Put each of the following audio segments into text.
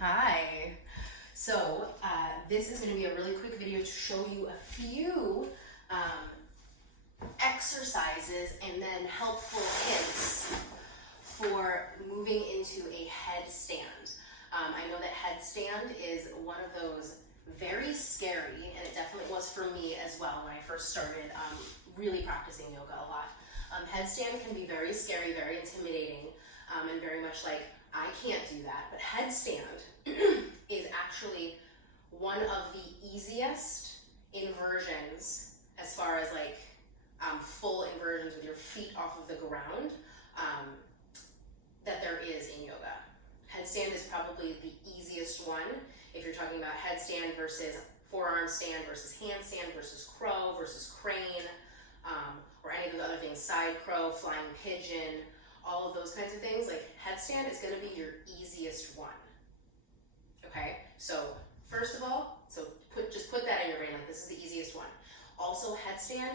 Hi. So this is going to be a really quick video to show you a few exercises and then helpful hints for moving into a headstand. I know that headstand is one of those very scary, and it definitely was for me as well when I first started really practicing yoga a lot. Headstand can be very scary, very intimidating, and very much like, I can't do that. But headstand is actually one of the easiest inversions as far as like full inversions with your feet off of the ground that there is in yoga. Headstand is probably the easiest one if you're talking about headstand versus forearm stand versus handstand versus crow versus crane, or any of the other things, side crow, flying pigeon, all of those kinds of things. Like headstand is going to be your easiest one. Okay, so first of all, just put that in your brain, like this is the easiest one. Also, headstand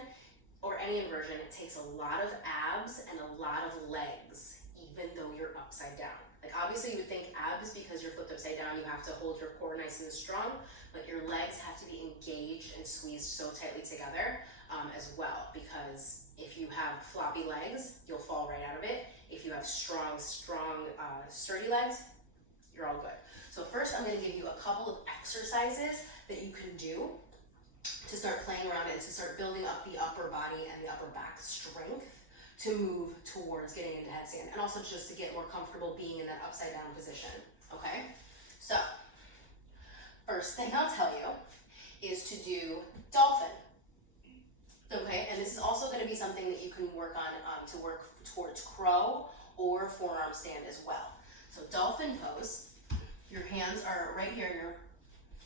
or any inversion, it takes a lot of abs and a lot of legs, even though you're upside down. Like obviously you would think abs because you're flipped upside down, you have to hold your core nice and strong, but your legs have to be engaged and squeezed so tightly together as well, because if you have floppy legs, you'll fall right out of it. If you have strong, sturdy legs, you're all good. So first I'm going to give you a couple of exercises that you can do to start playing around it and to start building up the upper body and the upper back strength to move towards getting into headstand, and also just to get more comfortable being in that upside down position. Okay, so first thing I'll tell you is to do dolphin. Okay, and this is also going to be something that you can work on to work towards crow or forearm stand as well. So dolphin pose, your hands are right here.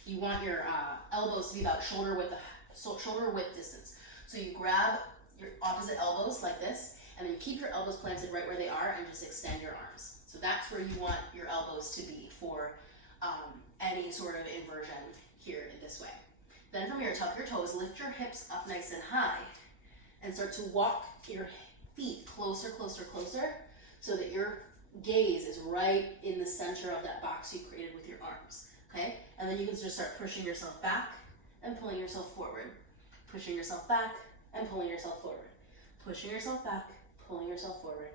You want your elbows to be about shoulder width distance. So you grab your opposite elbows like this, and then you keep your elbows planted right where they are and just extend your arms. So that's where you want your elbows to be for any sort of inversion here in this way. Then from here, tuck your toes, lift your hips up nice and high, and start to walk your feet closer, closer, closer, so that your gaze is right in the center of that box you created with your arms, okay? And then you can just start pushing yourself back and pulling yourself forward, pushing yourself back and pulling yourself forward, pushing yourself back, pulling yourself forward,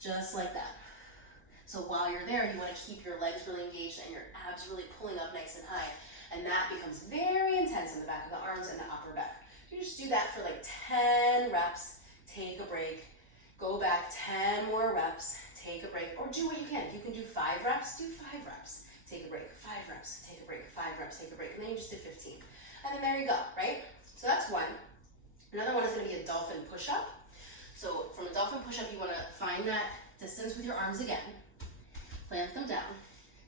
just like that. So while you're there, you want to keep your legs really engaged and your abs really pulling up nice and high. And that becomes very intense in the back of the arms and the upper back. You just do that for like 10 reps, take a break, go back 10 more reps, take a break, or do what you can. If you can do 5 reps, do 5 reps. Take a break, 5 reps, take a break, 5 reps, take a break, and then you just did 15. And then there you go, right? So that's one. Another one is going to be a dolphin push-up. So from a dolphin push-up, you want to find that distance with your arms again, plant them down,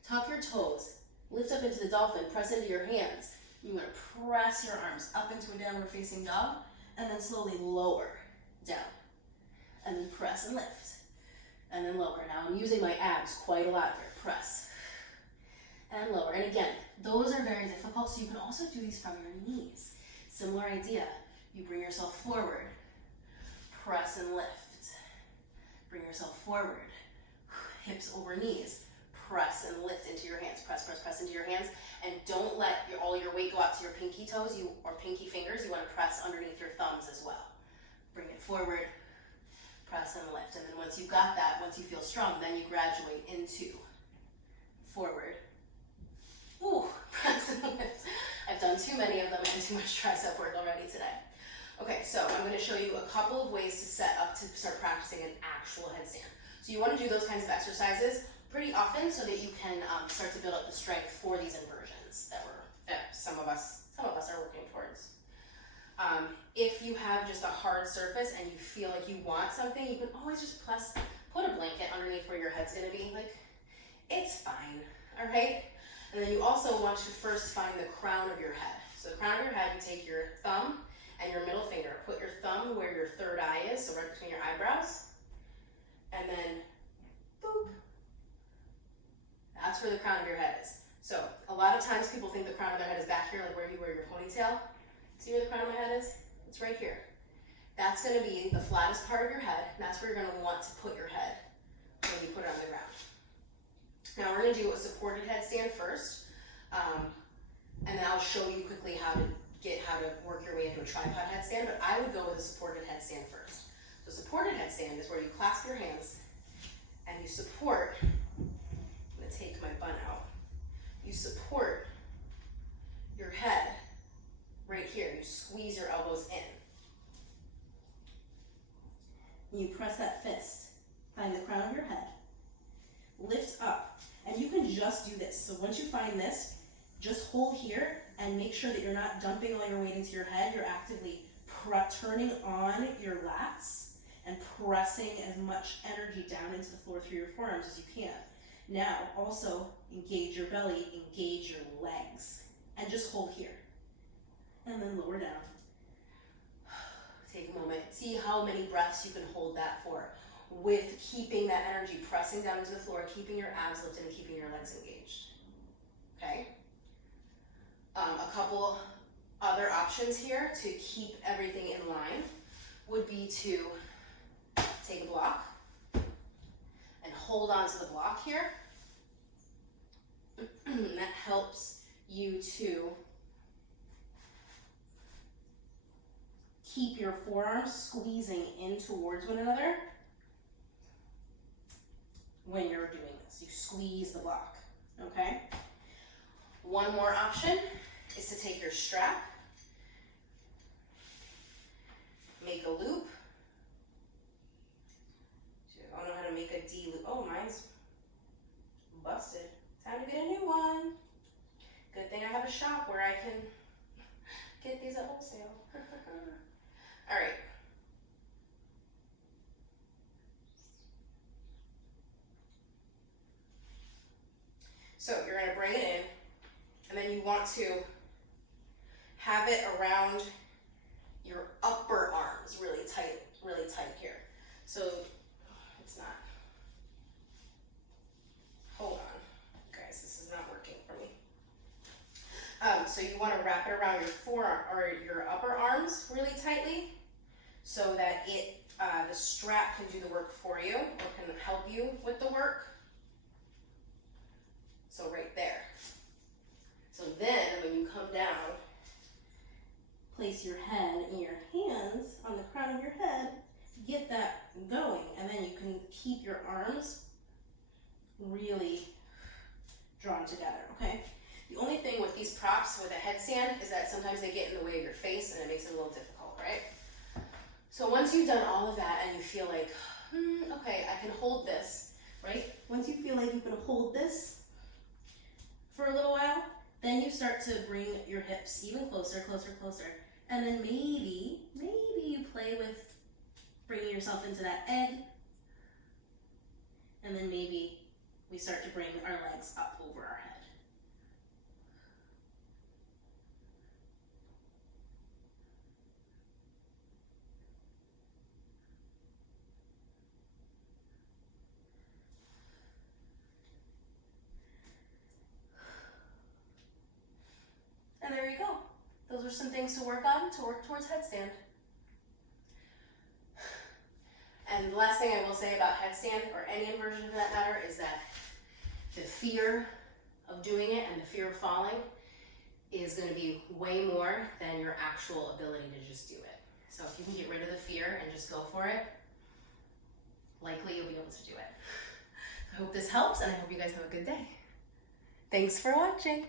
tuck your toes, lift up into the dolphin, press into your hands. You want to press your arms up into a downward facing dog, and then slowly lower down, and then press and lift, and then lower. Now I'm using my abs quite a lot here. Press and lower. And again, those are very difficult, so you can also do these from your knees. Similar idea. You bring yourself forward, press and lift. Bring yourself forward, hips over knees. Press and lift into your hands. Press, press, press into your hands. And don't let all your weight go out to your pinky toes or pinky fingers. You want to press underneath your thumbs as well. Bring it forward, press and lift. And then once you've got that, once you feel strong, then you graduate into forward. Ooh, press and lift. I've done too many of them and too much tricep work already today. Okay, so I'm going to show you a couple of ways to set up to start practicing an actual headstand. So you want to do those kinds of exercises pretty often so that you can start to build up the strength for these inversions that some of us are working towards. If you have just a hard surface and you feel like you want something, you can always just put a blanket underneath where your head's going to be. Like, it's fine, all right? And then you also want to first find the crown of your head. So the crown of your head, you take your thumb and your middle finger. Put your thumb where your third eye is, so right between your eyebrows. And then, boop. That's where the crown of your head is. So a lot of times people think the crown of their head is back here, like where you wear your ponytail. See where the crown of my head is? It's right here. That's going to be the flattest part of your head, and that's where you're going to want to put your head when you put it on the ground. Now we're gonna do a supported headstand first, and then I'll show you quickly how to work your way into a tripod headstand, but I would go with a supported headstand first. So supported headstand is where you clasp your hands and you support, I'm gonna take my bun out, you support your head right here, you squeeze your elbows in. You press that fist, find the crown of your head, lift up, and you can just do this. So once you find this, just hold here and make sure that you're not dumping all your weight into your head. You're actively turning on your lats and pressing as much energy down into the floor through your forearms as you can. Now, also engage your belly, engage your legs, and just hold here. And then lower down. Take a moment. See how many breaths you can hold that for with keeping that energy pressing down into the floor, keeping your abs lifted and keeping your legs engaged. Okay? A couple other options here to keep everything in line would be to take a block and hold on to the block here. That helps you to keep your forearms squeezing in towards one another when you're doing this. You squeeze the block, okay? One more option is to take your strap, make a loop. I don't know how to make a D loop. Oh, mine's busted. Time to get a new one. Good thing I have a shop where I can get these at wholesale. All right. So you're going to bring it in, and then you want to have it around your upper arms really tight here. So it's not. Hold on, guys, this is not working for me. So you want to wrap it around your forearm or your upper arms really tightly, so that the strap can do the work for you, or can help you with the work. So right there. So then when you come down, place your head and your hands on the crown of your head, get that going, and then you can keep your arms really drawn together, okay? The only thing with these props with a headstand is that sometimes they get in the way of your face and it makes it a little difficult, right? So once you've done all of that and you feel like, okay, I can hold this, right? Once you feel like you can hold this for a little while, then you start to bring your hips even closer, and then maybe you play with bringing yourself into that egg, and then maybe we start to bring our legs up over our head. And there you go. Those are some things to work on to work towards headstand. And the last thing I will say about headstand, or any inversion for that matter, is that the fear of doing it and the fear of falling is going to be way more than your actual ability to just do it. So if you can get rid of the fear and just go for it, likely you'll be able to do it. I hope this helps, and I hope you guys have a good day. Thanks for watching.